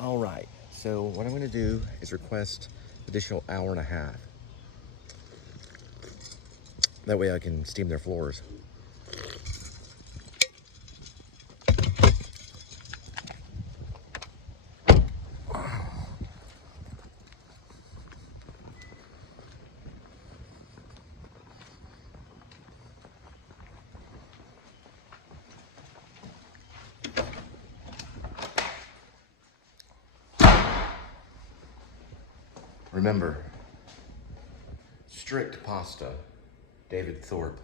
All right, so what I'm going to do is request additional hour and a half. That way I can steam their floors. Remember, strict pasta, David Thorpe.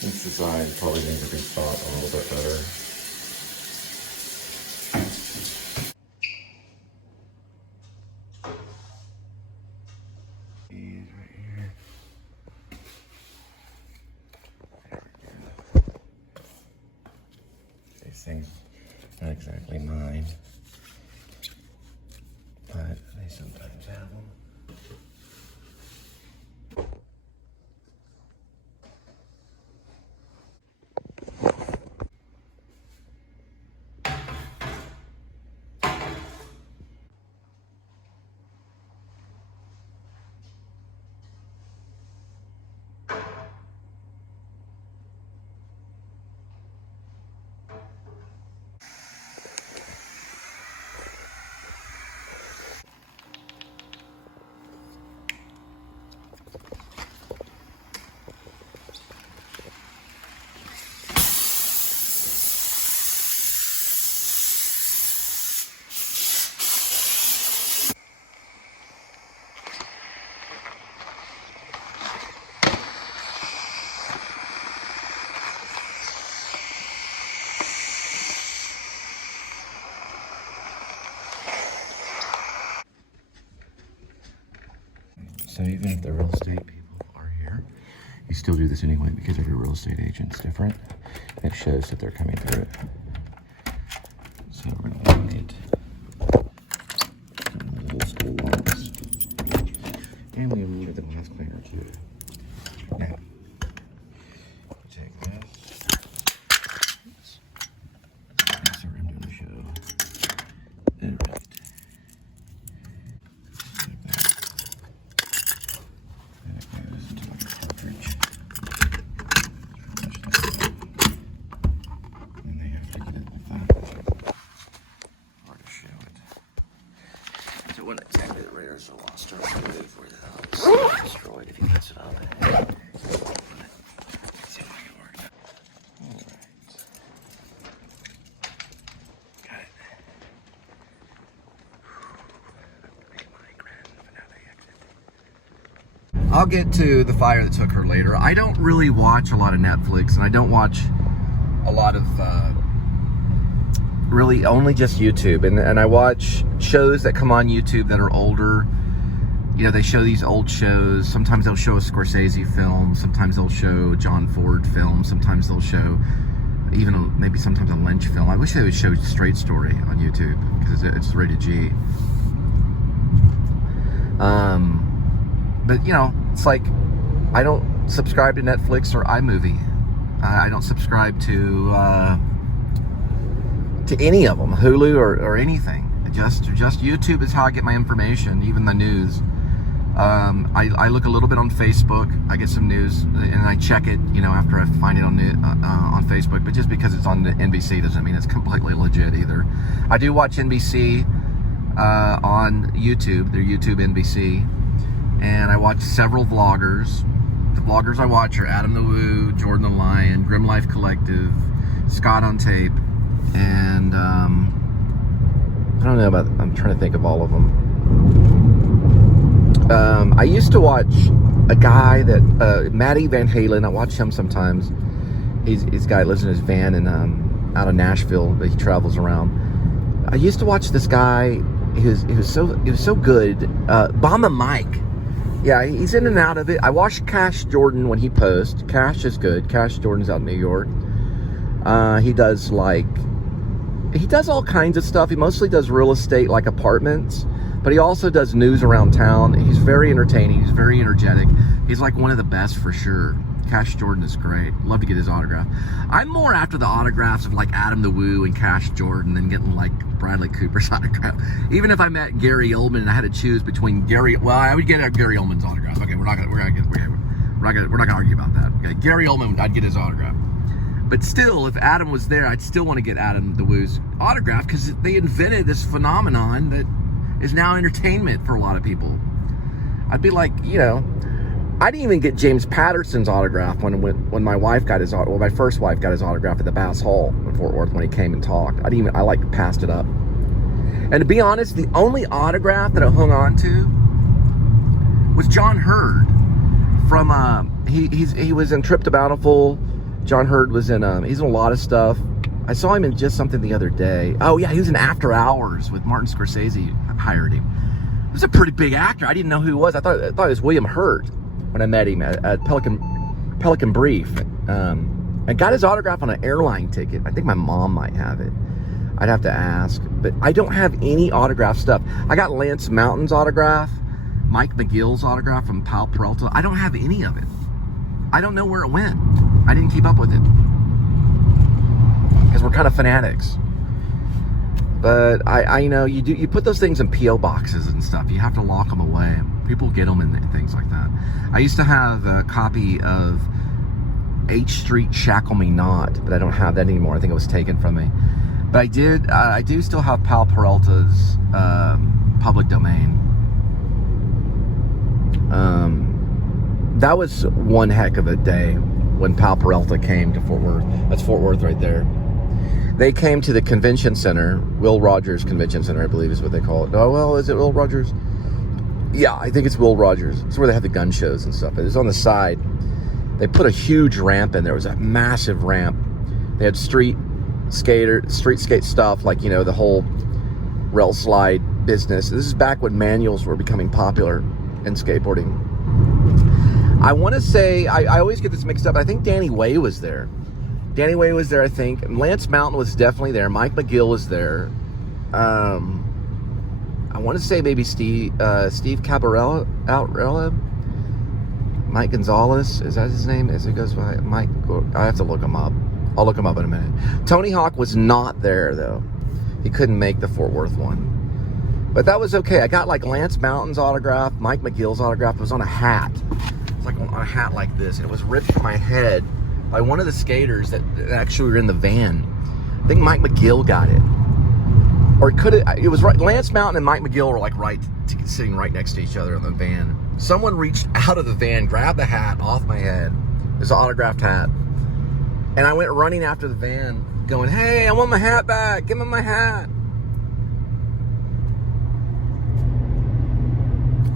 This design probably needs to be thought a little bit better. Things not exactly mine, but they sometimes have them. So even if the real estate people are here, you still do this anyway because every real estate agent's different. It shows that they're coming through it. So we're gonna get some old school ones. And we need the glass cleaner too. Now, take this. Sorry, I'm doing the show. All right. So I'll start to move where the destroyed if he gets it up. Let's see if I can work. Alright. Got it. Make my grand finale exit. I'll get to the fire that took her later. I don't really watch a lot of Netflix, and I don't watch a lot of really only just YouTube, and I watch shows that come on YouTube that are older. You know, they show these old shows. Sometimes they'll show a Scorsese film, sometimes they'll show John Ford film, sometimes they'll show even maybe sometimes a Lynch film. I wish they would show Straight Story on YouTube because it's rated G. But you know, it's like I don't subscribe to Netflix or iMovie. I don't subscribe to any of them, Hulu or anything. Just YouTube is how I get my information, even the news. I look a little bit on Facebook. I get some news and I check it, you know, after I find it on Facebook. But just because it's on the NBC doesn't mean it's completely legit either. I do watch NBC on YouTube. They're YouTube NBC, and I watch several vloggers. The vloggers I watch are Adam the Woo, Jordan the Lion, Grim Life Collective, Scott on Tape. And I don't know about, I'm trying to think of all of them. I used to watch a guy that, Matty Van Halen. I watch him sometimes. He's a guy that lives in his van and out of Nashville, but he travels around. I used to watch this guy. He was so good. Bomba Mike. Yeah, he's in and out of it. I watch Cash Jordan when he posts. Cash is good. Cash Jordan's out in New York. He does all kinds of stuff. He mostly does real estate, like apartments, But he also does news around town. He's very entertaining. He's very energetic. He's like one of the best for sure. Cash Jordan is great. Love to get his autograph. I'm more after the autographs of like Adam the Woo and Cash Jordan than getting like Bradley Cooper's autograph. Even if I met Gary Oldman and I had to choose between well, I would get Gary Oldman's autograph. Okay, we're not gonna argue about that. Okay, Gary Oldman, I'd get his autograph. But still, if Adam was there, I'd still want to get Adam the Woo's autograph because they invented this phenomenon that is now entertainment for a lot of people. I'd be like, you know, I didn't even get James Patterson's autograph when my wife got his, well, my first wife got his autograph at the Bass Hall in Fort Worth when he came and talked. I like passed it up. And to be honest, the only autograph that I hung on to was John Hurd from he was in Trip to Bountiful. John Hurd was in he's in a lot of stuff. I saw him in just something the other day. Oh yeah, he was in After Hours with Martin Scorsese. Hired him. He was a pretty big actor. I didn't know who he was. I thought it was William Hurt when I met him at Pelican Brief, and got his autograph on an airline ticket. I think my mom might have it. I'd have to ask, but I don't have any autograph stuff. I got Lance Mountain's autograph, Mike McGill's autograph from Pal Peralta. I don't have any of it. I don't know where it went. I didn't keep up with it because we're kind of fanatics. But I know you put those things in P.O. boxes and stuff. You have to lock them away. People get them and things like that. I used to have a copy of H Street Shackle Me Not, but I don't have that anymore. I think it was taken from me. But I do still have Pal Peralta's public domain. That was one heck of a day when Pal Peralta came to Fort Worth. That's Fort Worth right there. They came to the convention center, Will Rogers Convention Center, I believe is what they call it. Oh, well, is it Will Rogers? Yeah, I think it's Will Rogers. It's where they have the gun shows and stuff. It was on the side. They put a huge ramp in there. It was a massive ramp. They had street skate stuff, like, you know, the whole rail slide business. This is back when manuals were becoming popular in skateboarding. I want to say, I always get this mixed up. I think Danny Way was there. Danny Way was there, I think. And Lance Mountain was definitely there. Mike McGill was there. I want to say maybe Steve Cabarella, Mike Gonzalez. Is that his name? As it goes by Mike. I have to look him up. I'll look him up in a minute. Tony Hawk was not there though. He couldn't make the Fort Worth one. But that was okay. I got like Lance Mountain's autograph, Mike McGill's autograph. It was on a hat. It was like on a hat like this, and it was ripped from my head by one of the skaters that actually were in the van. I think Mike McGill got it. Or it was right. Lance Mountain and Mike McGill were like sitting right next to each other in the van. Someone reached out of the van, grabbed the hat off my head. It was an autographed hat. And I went running after the van, going, "Hey, I want my hat back. Give me my hat."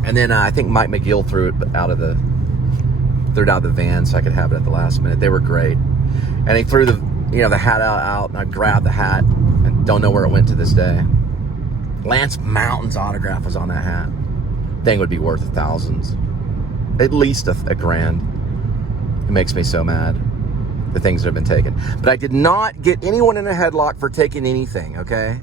And then I think Mike McGill threw it out of the van so I could have it at the last minute. They were great. And he threw the hat out, and I grabbed the hat and don't know where it went to this day. Lance Mountain's autograph was on that hat. Thing would be worth thousands. At least a grand. It makes me so mad. The things that have been taken. But I did not get anyone in a headlock for taking anything, okay?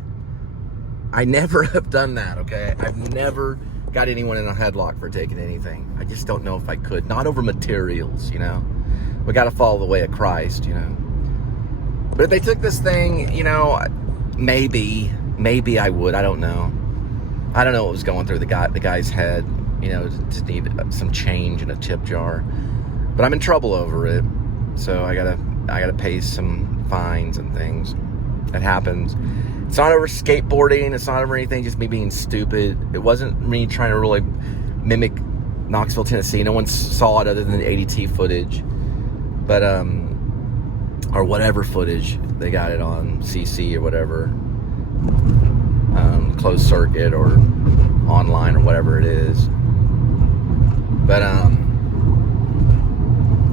I never have done that, okay? I've never got anyone in a headlock for taking anything. I just don't know if I could. Not over materials, you know? We got to follow the way of Christ, you know? But if they took this thing, you know, maybe I would. I don't know. I don't know what was going through the guy's head, you know, just need some change in a tip jar. But I'm in trouble over it. So I gotta pay some fines and things. That happens. It's not over skateboarding. It's not over anything. Just me being stupid. It wasn't me trying to really mimic Knoxville, Tennessee. No one saw it other than the A.D.W.C footage, but or whatever footage they got it on CC or whatever, closed circuit or online or whatever it is. But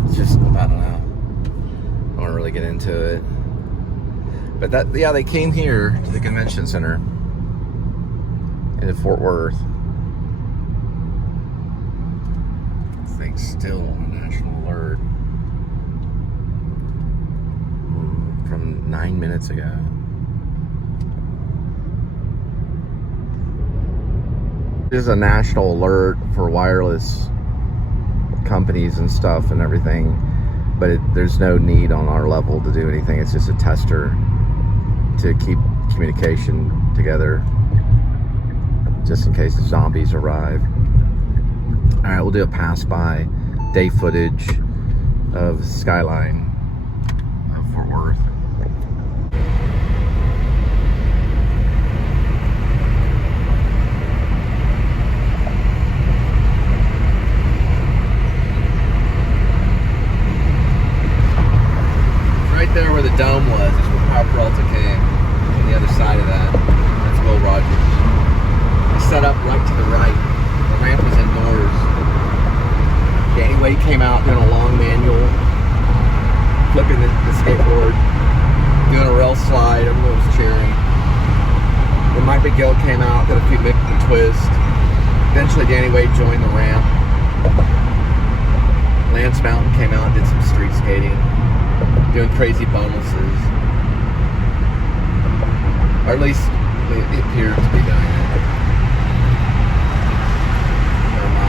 it's just, I don't know. I don't want to really get into it. But they came here to the convention center in Fort Worth. This thing's still on national alert from 9 minutes ago. This is a national alert for wireless companies and stuff and everything, but there's no need on our level to do anything. It's just a tester to keep communication together just in case the zombies arrive. All right, we'll do a pass by day footage of skyline of Fort Worth. Right there where the dome was is where Power Peralta came. On the other side of that, that's Will Rogers. It's set up right to the right. The ramp was indoors. Danny Wade came out doing a long manual, flipping the skateboard, doing a rail slide. Everyone was cheering. Then Mike McGill came out, did a few mix and twist. Eventually Danny Wade joined the ramp. Lance Mountain came out and did some street skating, doing crazy bonuses. Or at least it appeared to be doing it. Never mind.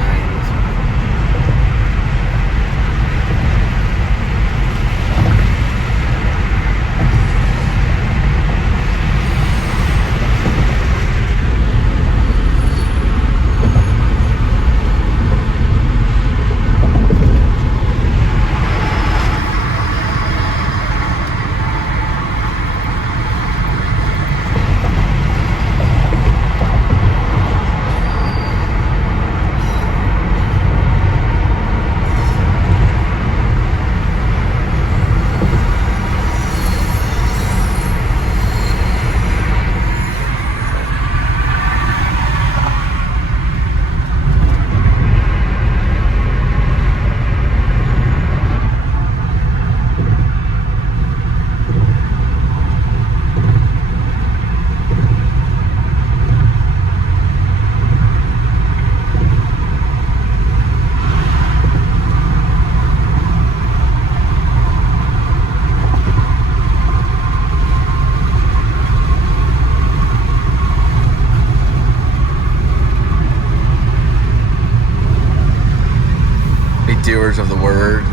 Doers of the word.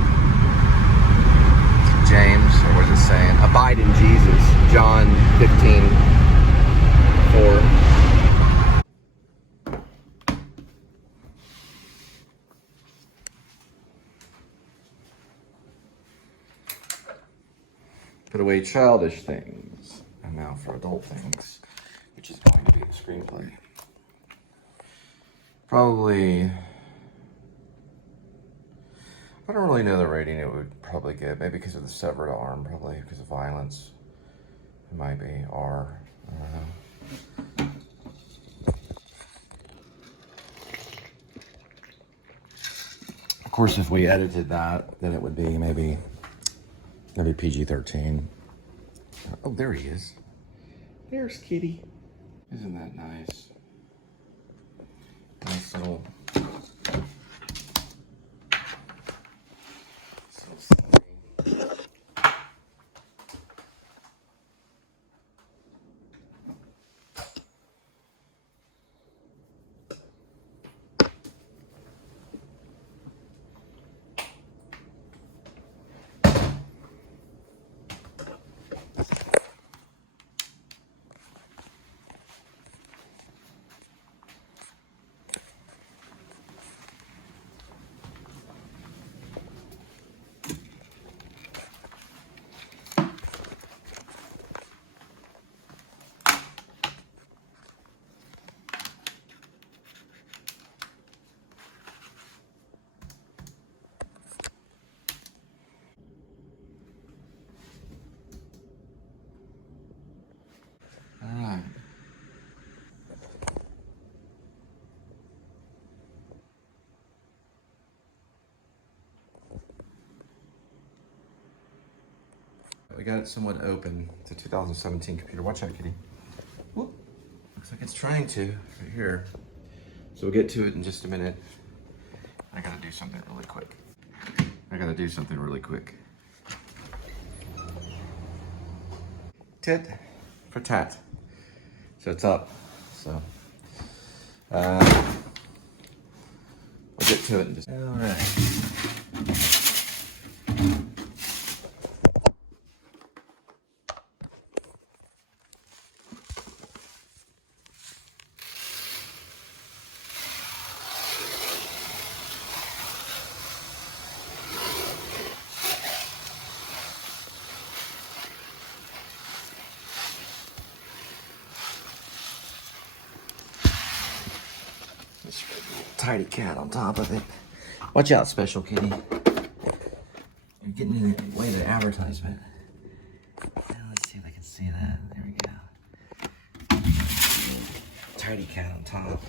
James, or what is it saying? Abide in Jesus. John 15:4. Put away childish things. And now for adult things, which is going to be the screenplay. Probably, I don't really know the rating it would probably get. Maybe because of the severed arm, probably because of violence. It might be R. I don't know. Of course, if we edited that, then it would be maybe PG-13. Oh, there he is. There's Kitty. Isn't that nice? Nice little... We got it somewhat open. It's a 2017 computer. Watch out, Kitty. Whoop. Looks like it's trying to, right here. So we'll get to it in just a minute. I gotta do something really quick. Tit for tat. So it's up. So, to it and just... All right. Tidy cat on top of it. Watch out, Special Kitty. You're getting in the way of the advertisement. Let's see if I can see that. There we go. Tidy cat on top.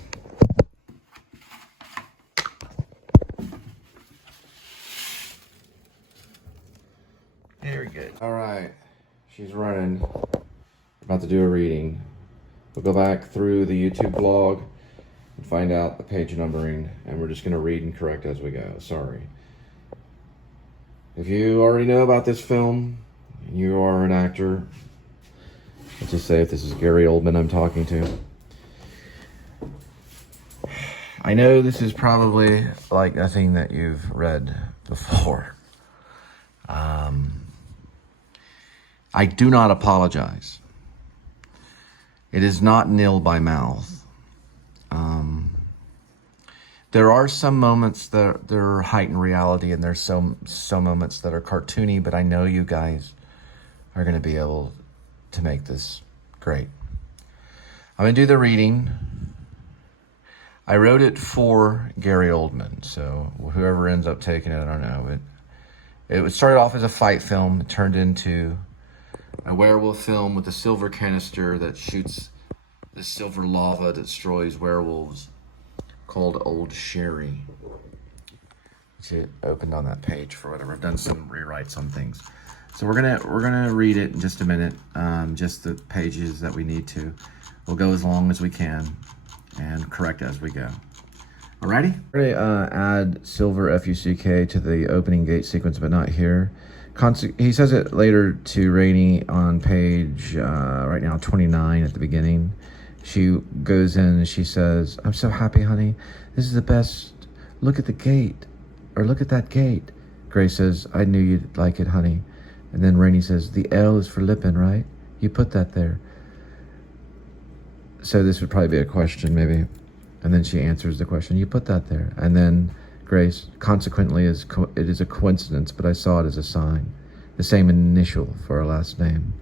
Very good. All right, she's running. About to do a reading. We'll go back through the YouTube blog and find out the page numbering, and we're just going to read and correct as we go. Sorry. If you already know about this film, and you are an actor, let's just say if this is Gary Oldman I'm talking to. I know this is probably like nothing that you've read before. I do not apologize. It is not nil by mouth. There are some moments that are heightened reality, and there's some moments that are cartoony, but I know you guys are going to be able to make this great. I'm going to do the reading. I wrote it for Gary Oldman, so whoever ends up taking it, I don't know. It started off as a fight film. It turned into a werewolf film with a silver canister that shoots the silver lava that destroys werewolves, called Old Sherry. It opened on that page for whatever. I've done some rewrites on things. So we're gonna read it in just a minute, just the pages that we need to. We'll go as long as we can and correct as we go. Alrighty? We're gonna add silver F-U-C-K to the opening gate sequence, but not here. He says it later to Rainey on page, right now, 29 at the beginning. She goes in and she says, "I'm so happy, honey. This is the best. Look at the gate. Or look at that gate." Grace says, "I knew you'd like it, honey." And then Rainey says, "The L is for lippin', right? You put that there." So this would probably be a question, maybe. And then she answers the question, "You put that there." And then Grace, "Consequently, it is a coincidence, but I saw it as a sign. The same initial for our last name."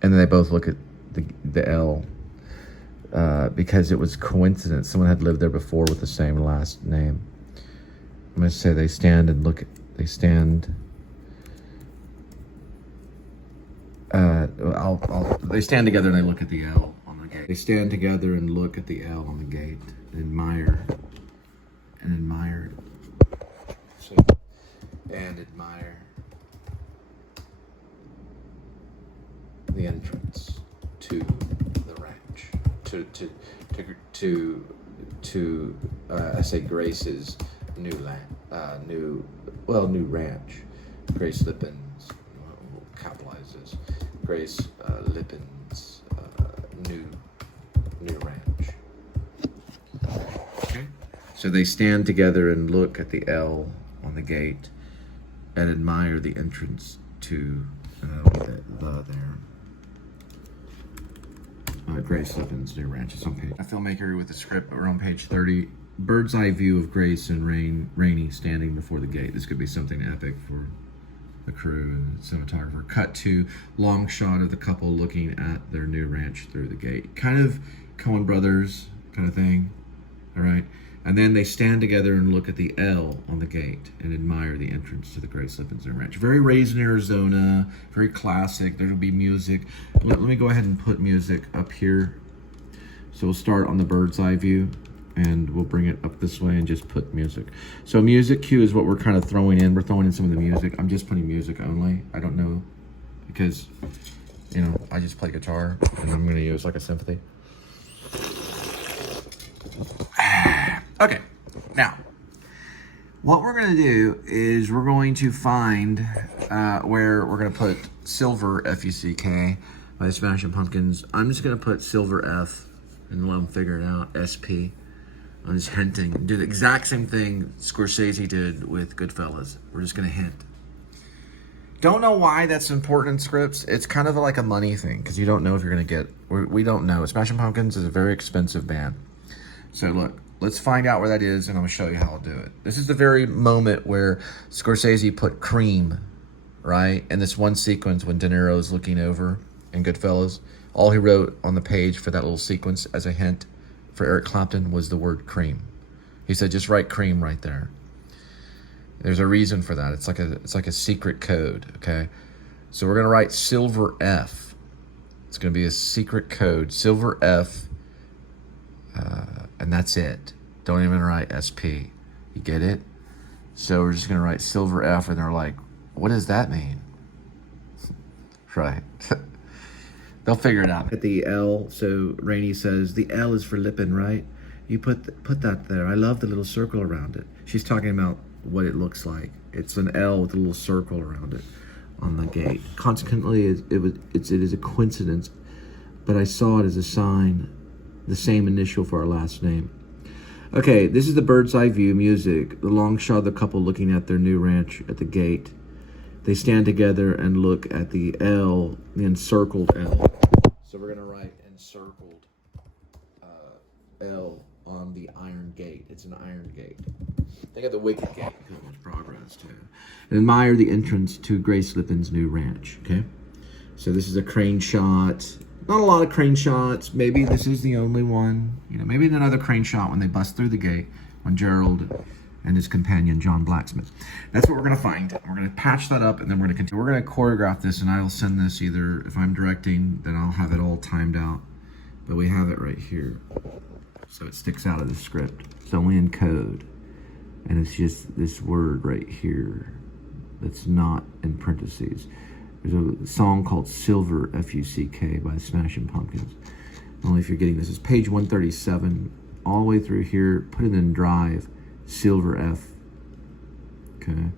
And then they both look at the L, because it was coincidence. Someone had lived there before with the same last name. I'm going to say they stand and look at, they stand, they stand together and they look at the L on the gate. They stand together and look at the L on the gate and admire so, and admire the entrance to the ranch, to I say Grace's new ranch. Grace Lippin's, we'll capitalize this, Grace Lippin's new ranch. Okay. So they stand together and look at the L on the gate and admire the entrance to there. Grace Lippin's new ranch. It's on page. A filmmaker with a script. We're on page 30. Bird's eye view of Grace and Rainey standing before the gate. This could be something epic for the crew and the cinematographer. Cut to long shot of the couple looking at their new ranch through the gate. Kind of Coen Brothers kind of thing. All right. And then they stand together and look at the L on the gate and admire the entrance to the Grace Lippin's new ranch. Very raised in Arizona, very classic. There'll be music. Let me go ahead and put music up here. So we'll start on the bird's eye view and we'll bring it up this way and just put music. So music cue is what we're kind of throwing in. We're throwing in some of the music. I'm just putting music only. I don't know, because, you know, I just play guitar and I'm going to use like a sympathy. Okay, now, what we're going to do is we're going to find where we're going to put silver F-U-C-K by the Smashing Pumpkins. I'm just going to put silver F and let them figure it out, S-P. I'm just hinting. Do the exact same thing Scorsese did with Goodfellas. We're just gonna hint. Don't know why that's important in scripts. It's kind of like a money thing because you don't know if you're gonna get. We don't know. Smashing Pumpkins is a very expensive band. So look, let's find out where that is, and I'm gonna show you how I'll do it. This is the very moment where Scorsese put Cream, right, in this one sequence when De Niro's looking over in Goodfellas. All he wrote on the page for that little sequence as a hint for Eric Clapton was the word cream. He said, just write cream right there. There's a reason for that. It's like a secret code, okay? So we're gonna write Silver F. It's gonna be a secret code, Silver F, and that's it. Don't even write SP. You get it? So we're just gonna write Silver F, and they're like, what does that mean? Right. They'll figure it out. At the L, so Rainey says, the L is for lippin', right? You put that there. I love the little circle around it. She's talking about what it looks like. It's an L with a little circle around it on the gate. Consequently, it is a coincidence, but I saw it as a sign, the same initial for our last name. Okay, this is the bird's eye view music. The long shot of the couple looking at their new ranch at the gate. They stand together and look at the L, the encircled L. So we're gonna write encircled L on the iron gate. It's an iron gate. Think of the wicket gate because much progress too. And admire the entrance to Grace Lipin's new ranch, okay? So this is a crane shot. Not a lot of crane shots. Maybe this is the only one. You know, maybe another crane shot when they bust through the gate when Gerald and his companion, John Blacksmith. That's what we're gonna find. We're gonna patch that up and then we're gonna continue. We're gonna choreograph this and I'll send this either, if I'm directing, then I'll have it all timed out. But we have it right here. So it sticks out of the script. It's only in code. And it's just this word right here that's not in parentheses. There's a song called Silver, F-U-C-K, by Smashing Pumpkins. Only if you're getting this. It's page 137, all the way through here. Put it in Drive. Silver F, okay?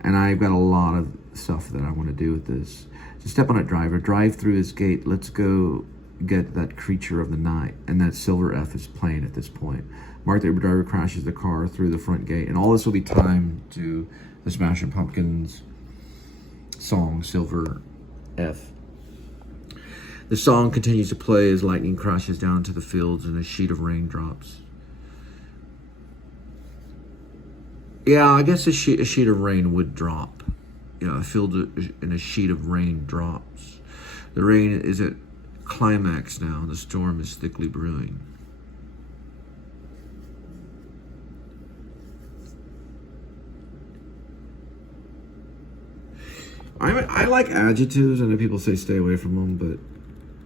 And I've got a lot of stuff that I want to do with this. So step on it, driver. Drive through this gate. Let's go get that creature of the night. And that Silver F is playing at this point. Mark the driver crashes the car through the front gate. And all this will be timed to the Smashing Pumpkins song, Silver F. The song continues to play as lightning crashes down into the fields and a sheet of rain drops. Yeah, I guess a sheet of rain would drop. Yeah, a field in a sheet of rain drops. The rain is at climax now, and the storm is thickly brewing. I like adjectives. I know people say stay away from them, but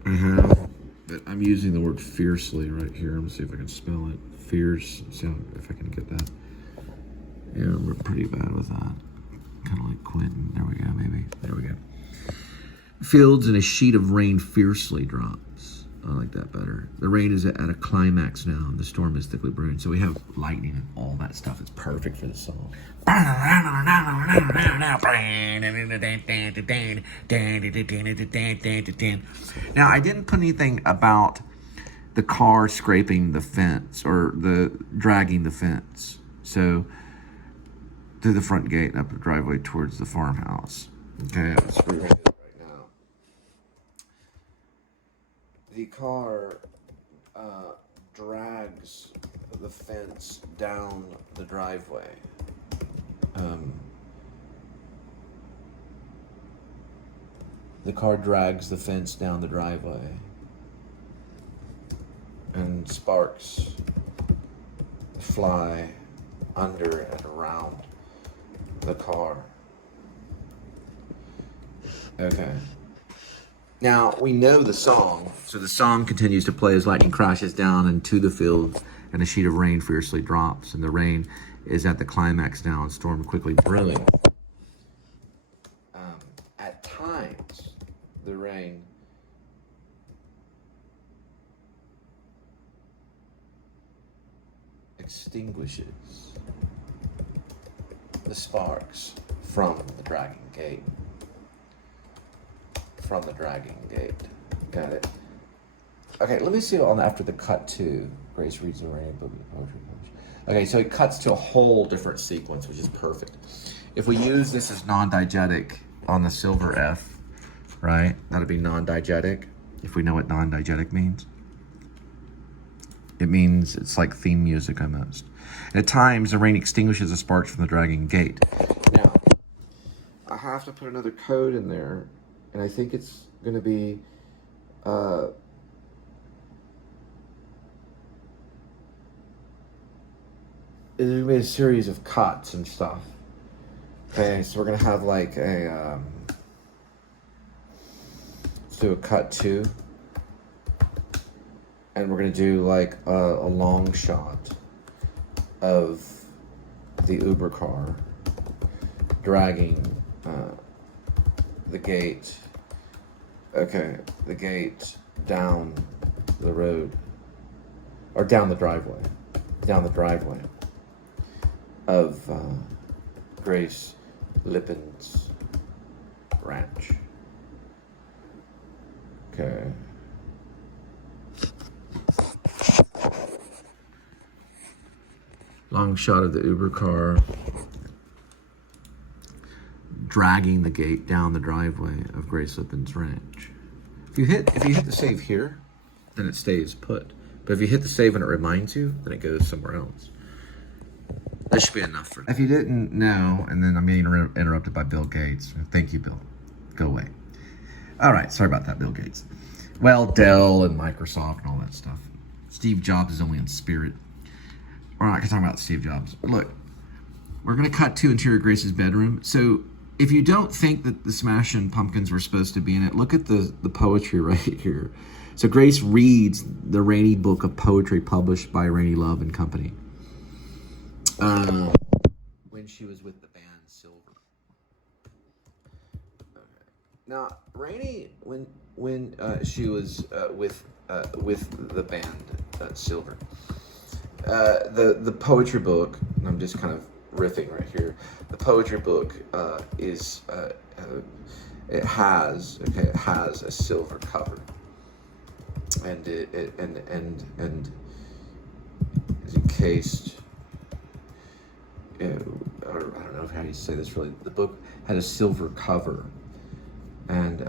I have. But I'm using the word fiercely right here. I'm gonna see if I can spell it. Fierce. See if I can get that. Yeah, we're pretty bad with that. Kind of like Quentin. There we go, maybe. There we go. Fields and a sheet of rain fiercely drops. I like that better. The rain is at a climax now, and the storm is thickly brewing. So we have lightning and all that stuff. It's perfect for the song. Now, I didn't put anything about the car scraping the fence or the dragging the fence. So through the front gate and up the driveway towards the farmhouse. Okay, let's rewrite it right now. The car drags the fence down the driveway. The car drags the fence down the driveway. And sparks fly under and around the car. Okay. Now, we know the song, so the song continues to play as lightning crashes down into the field and a sheet of rain fiercely drops, and the rain is at the climax now and storm quickly brewing. At times, the rain extinguishes the sparks from the dragging gate. From the dragging gate. Got it. Okay, let me see on after the cut to Grace reads the rainy book of poetry. Okay, so it cuts to a whole different sequence, which is perfect. If we use this as non-diegetic on the silver F, right? That'll be non-diegetic, if we know what non-diegetic means. It means it's like theme music almost. And at times, the rain extinguishes the sparks from the dragging gate. Now, I have to put another code in there, and I think it's going to be there's going to be a series of cuts and stuff. Okay, so we're going to have like a let's do a cut 2, and we're going to do like a long shot of the Uber car dragging the gate. Okay, the gate down the road, or down the driveway of Grace Lippen's ranch. Okay. Long shot of the Uber car dragging the gate down the driveway of Grace Lippen's ranch. If you hit the save here, then it stays put. But if you hit the save and it reminds you, then it goes somewhere else. That should be enough for. If you didn't know, and then I'm being interrupted by Bill Gates. Thank you, Bill. Go away. All right, sorry about that, Bill Gates. Well, Dell and Microsoft and all that stuff. Steve Jobs is only in spirit. We're not gonna talk about Steve Jobs. But look, we're gonna cut to interior Grace's bedroom. So if you don't think that the Smashing Pumpkins were supposed to be in it, look at the poetry right here. So Grace reads the Rainy Book of Poetry published by Rainy Love and Company. When she was with the band Silver. Okay. Now, Rainy, when she was with the band Silver, the poetry book, and I'm just kind of riffing right here. The poetry book is it has a silver cover, and it is encased. Or I don't know how you say this really. The book had a silver cover, and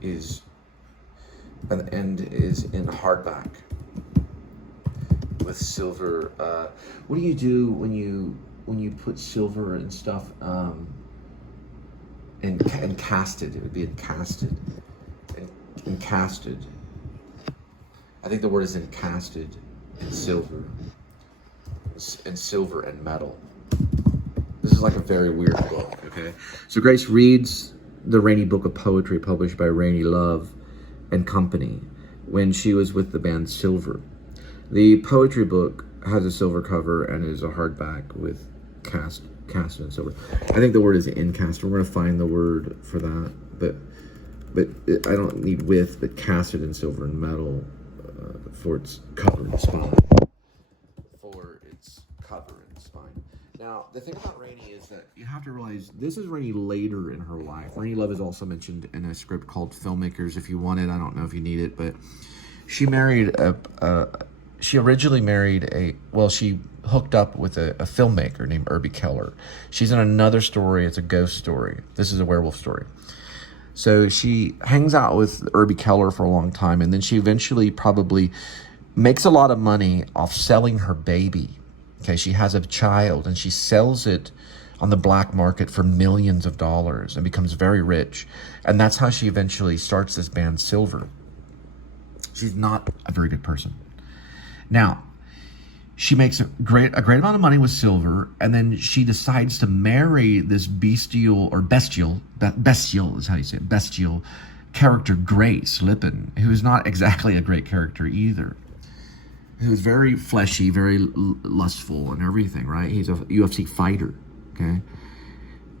is in hardback with silver. What do you do when you put silver and stuff encasted? It would be encasted. Encasted. I think the word is encasted in silver. And silver and metal. This is like a very weird book, okay? So Grace reads the Rainy Book of Poetry published by Rainy Love and Company when she was with the band Silver. The poetry book has a silver cover and is a hardback with cast in silver. I think the word is encasted. We're going to find the word for that, but I don't need with, but casted in silver and metal for its cover and spine. Now, the thing about Rainy is that you have to realize this is Rainy later in her life. Rainy Love is also mentioned in a script called Filmmakers. If you want it, I don't know if you need it, but she married she originally married she hooked up with a filmmaker named Irby Keller. She's in another story. It's a ghost story. This is a werewolf story. So she hangs out with Irby Keller for a long time, and then she eventually probably makes a lot of money off selling her baby. Okay, she has a child and she sells it on the black market for millions of dollars and becomes very rich. And that's how she eventually starts this band Silver. She's not a very good person. Now, she makes a great amount of money with Silver, and then she decides to marry this bestial is how you say it, bestial character, Grace Lippen, who is not exactly a great character either. Who's very fleshy, very lustful and everything, right? He's a UFC fighter, okay?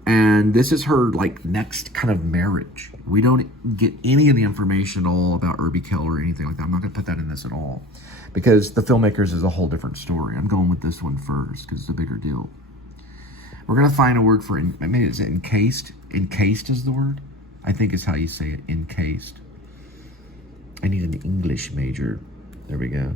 And this is her, like, next kind of marriage. We don't get any of the information at all about Irby Keller or anything like that. I'm not going to put that in this at all because The Filmmakers is a whole different story. I'm going with this one first because it's a bigger deal. We're going to find a word for, is it encased? Encased is the word? I think is how you say it, encased. I need an English major. There we go.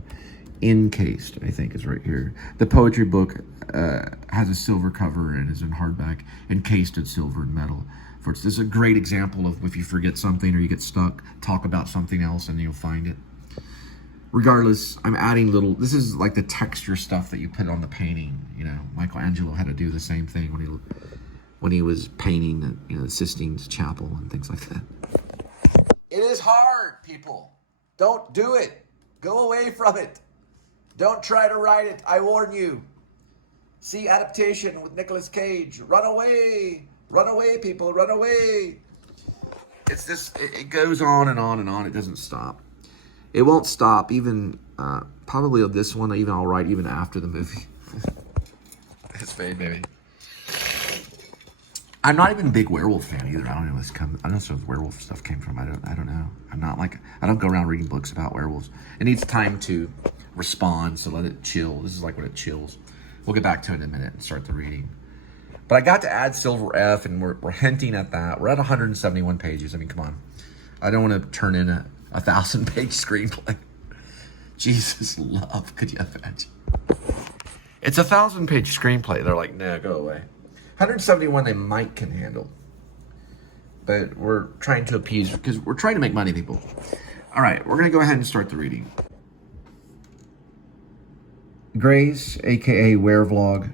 Encased, I think, is right here. The poetry book has a silver cover and is in hardback, encased in silver and metal. This is a great example of if you forget something or you get stuck, talk about something else and you'll find it. Regardless, I'm adding little, this is like the texture stuff that you put on the painting. You know, Michelangelo had to do the same thing when he was painting the, you know, the Sistine Chapel and things like that. It is hard, people. Don't do it. Go away from it. Don't try to write it. I warn you. See Adaptation with Nicolas Cage. Run away. Run away, people. Run away. It's this, it goes on and on and on. It doesn't stop. It won't stop even, probably this one, even I'll write even after the movie. It's made, baby. I'm not even a big werewolf fan either. I don't know where this comes. I don't know where werewolf stuff came from. I don't know. I'm not like, I don't go around reading books about werewolves. It needs time to respond, so let it chill. This is like when it chills. We'll get back to it in a minute and start the reading. But I got to add Silver F, and we're hinting at that. We're at 171 pages. I mean, come on. I don't want to turn in a 1,000-page screenplay. Jesus love, could you imagine? It's a 1,000-page screenplay. They're like, no, go away. 171 they might can handle. But we're trying to appease, because we're trying to make money, people. All right, we're going to go ahead and start the reading. Grace, a.k.a. Werevlog,